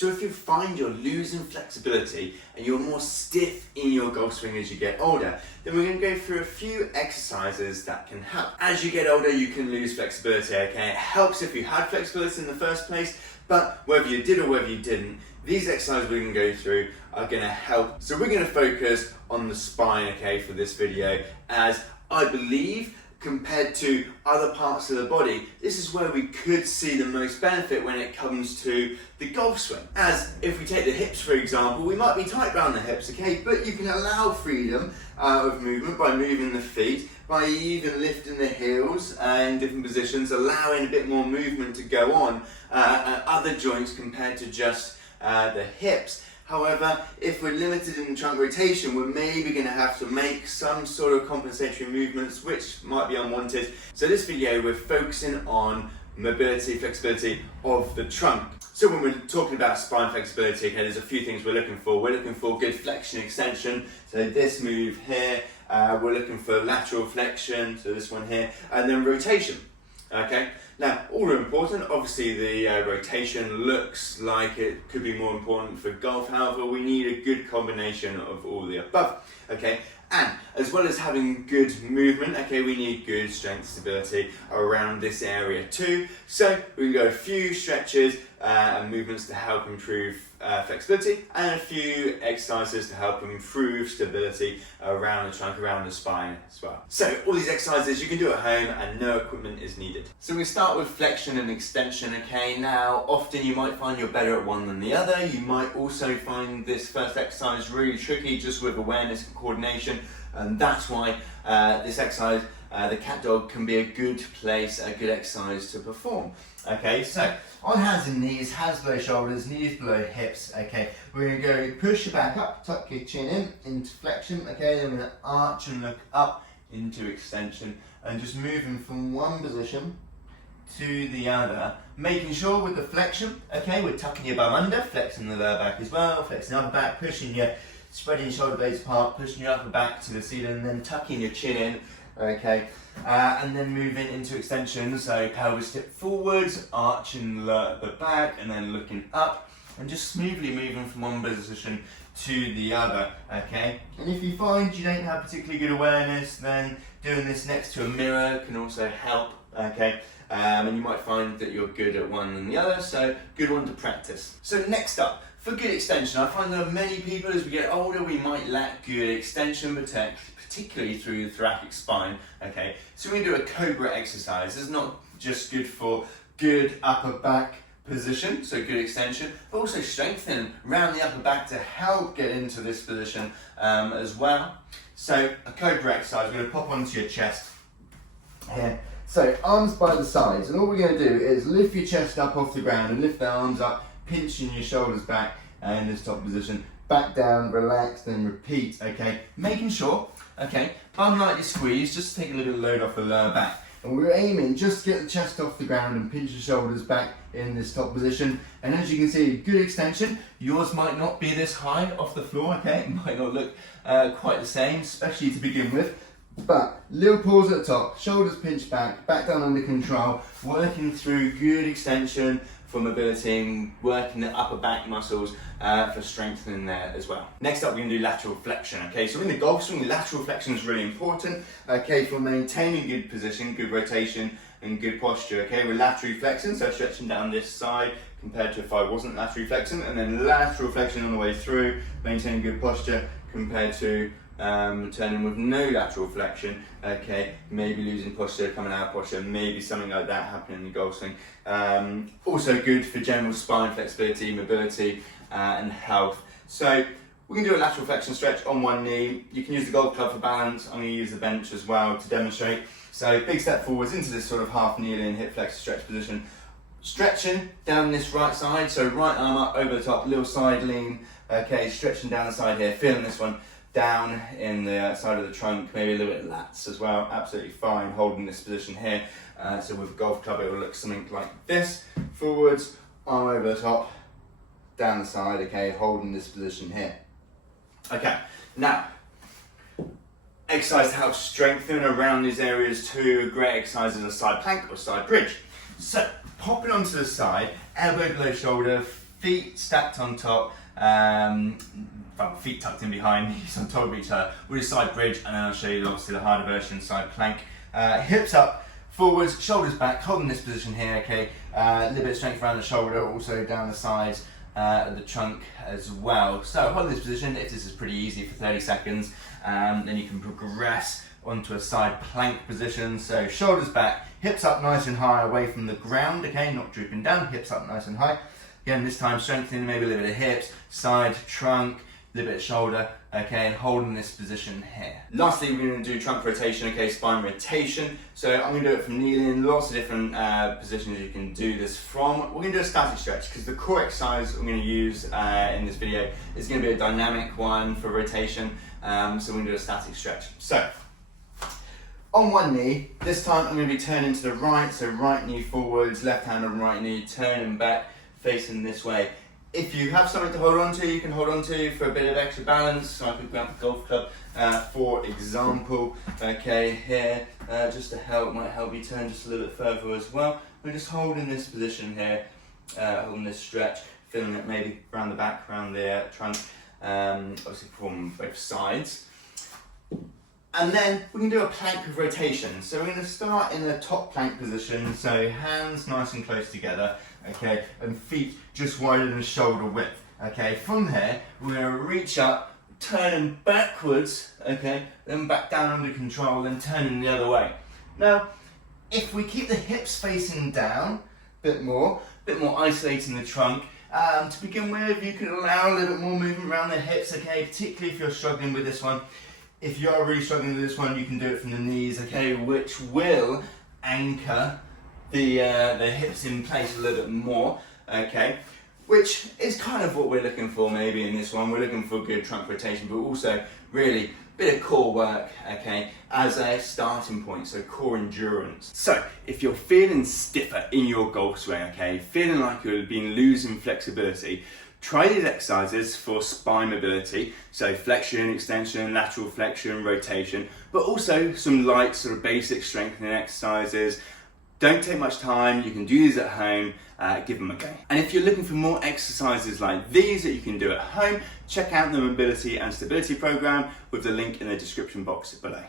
So if you find you're losing flexibility and you're more stiff in your golf swing as you get older, then we're going to go through a few exercises that can help. As you get older, you can lose flexibility, okay? It helps if you had flexibility in the first place, but whether you did or whether you didn't, these exercises we're going to go through are going to help. So we're going to focus on the spine, okay, for this video, as I believe compared to other parts of the body, this is where we could see the most benefit when it comes to the golf swing. As if we take the hips for example, we might be tight around the hips, okay, but you can allow freedom of movement by moving the feet, by even lifting the heels in different positions, allowing a bit more movement to go on at other joints compared to just the hips. However, if we're limited in trunk rotation, we're maybe going to have to make some sort of compensatory movements which might be unwanted. So this video we're focusing on mobility, flexibility of the trunk. So when we're talking about spine flexibility, okay, there's a few things we're looking for. We're looking for good flexion extension, so this move here. We're looking for lateral flexion, so this one here, and then rotation. Okay, now all are important. Obviously the rotation looks like it could be more important for golf, however we need a good combination of all the above. Okay, and as well as having good movement, okay, we need good strength stability around this area too. So we can go a few stretches and movements to help improve flexibility, and a few exercises to help improve stability around the trunk, around the spine as well. So all these exercises you can do at home and no equipment is needed. So we start with flexion and extension, okay? Now often you might find you're better at one than the other. You might also find this first exercise really tricky just with awareness and coordination, and that's why this exercise, the cat dog, can be a good place, a good exercise to perform. Okay, so on hands and knees, hands below shoulders, knees below hips, okay. We're going to go push your back up, tuck your chin in, into flexion, okay. Then we're going to arch and look up into extension, and just moving from one position to the other, making sure with the flexion, okay, we're tucking your bum under, flexing the lower back as well, flexing the upper back, pushing your, spreading your shoulder blades apart, pushing your upper back to the ceiling, and then tucking your chin in, okay. And then moving into extension, so pelvis tip forwards, arching the back, and then looking up, and just smoothly moving from one position to the other, okay? And if you find you don't have particularly good awareness, then doing this next to a mirror can also help, okay? And you might find that you're good at one than the other, so good one to practice. So next up, for good extension, I find there are many people as we get older, we might lack good extension, particularly through the thoracic spine, okay? So we do a cobra exercise. It's not just good for good upper back position, so good extension, but also strengthen around the upper back to help get into this position as well. So a cobra exercise, we're going to pop onto your chest here. So arms by the sides, and all we're going to do is lift your chest up off the ground and lift the arms up, pinching your shoulders back in this top position. Back down, relax, then repeat, okay? Making sure, okay, bum lightly squeeze, just to take a little load off the lower back. And we're aiming just to get the chest off the ground and pinch the shoulders back in this top position. And as you can see, good extension. Yours might not be this high off the floor, okay? It might not look quite the same, especially to begin with. But little pause at the top, shoulders pinched back, back down under control, working through good extension for mobility and working the upper back muscles for strengthening there as well. Next up, we're going to do lateral flexion. Okay, so in the golf swing, lateral flexion is really important. Okay, for maintaining good position, good rotation, and good posture. Okay, we're laterally flexing, so stretching down this side compared to if I wasn't laterally flexing, and then lateral flexion on the way through, maintaining good posture compared to turning with no lateral flexion, okay, maybe losing posture, coming out of posture, maybe something like that happening in the golf swing. Also good for general spine flexibility, mobility, and health. So we can do a lateral flexion stretch on one knee. You can use the golf club for balance. I'm going to use the bench as well to demonstrate. So big step forwards into this sort of half kneeling hip flexor stretch position. Stretching down this right side, so right arm up over the top, little side lean, okay, stretching down the side here, feeling this one. Down in the side of the trunk, maybe a little bit of lats as well, absolutely fine, holding this position here. So with a golf club it will look something like this, forwards, arm over the top, down the side, okay, holding this position here. Okay, now, exercise to help strengthen around these areas too. A great exercise is a side plank or side bridge. So, popping onto the side, elbow below shoulder, feet stacked on top, feet tucked in behind, knees on top of each other with a side bridge, and then I'll show you obviously the harder version, side plank. Hips up, forwards, shoulders back, holding this position here, okay, a little bit of strength around the shoulder, also down the sides of the trunk as well. So hold this position. If this is pretty easy for 30 seconds, then you can progress onto a side plank position. So shoulders back, hips up nice and high away from the ground, okay, not drooping down, hips up nice and high. Again, this time strengthening maybe a little bit of hips, side, trunk, a little bit of shoulder, okay, and holding this position here. Lastly, we're going to do trunk rotation, okay, spine rotation. So I'm going to do it from kneeling, lots of different positions you can do this from. We're going to do a static stretch because the core exercise I'm going to use in this video is going to be a dynamic one for rotation. So we're going to do a static stretch. So on one knee, this time I'm going to be turning to the right, so right knee forwards, left hand on right knee, turning back, facing this way. If you have something to hold on to, you can hold on to for a bit of extra balance. So I could grab a golf club, for example, okay, here, just to help, might help you turn just a little bit further as well. We're just holding this position here, holding this stretch, feeling it maybe around the back, around the trunk, obviously from both sides. And then we can do a plank of rotation. So we're going to start in the top plank position, so hands nice and close together, okay, and feet just wider than shoulder width, okay. From here, we're going to reach up, turning backwards, okay, then back down under control, then turning the other way. Now, if we keep the hips facing down, a bit more isolating the trunk, to begin with, you can allow a little bit more movement around the hips, okay, particularly if you're struggling with this one. If you're really struggling with this one, you can do it from the knees, okay, which will anchor the hips in place a little bit more, okay, which is kind of what we're looking for maybe in this one. We're looking for good trunk rotation, but also really a bit of core work, okay, as a starting point, so core endurance. So if you're feeling stiffer in your golf swing, okay, feeling like you've been losing flexibility, try these exercises for spine mobility, so flexion, extension, lateral flexion, rotation, but also some light sort of basic strengthening exercises. Don't take much time, you can do these at home, give them a go. And if you're looking for more exercises like these that you can do at home, check out the Mobility and Stability program with the link in the description box below.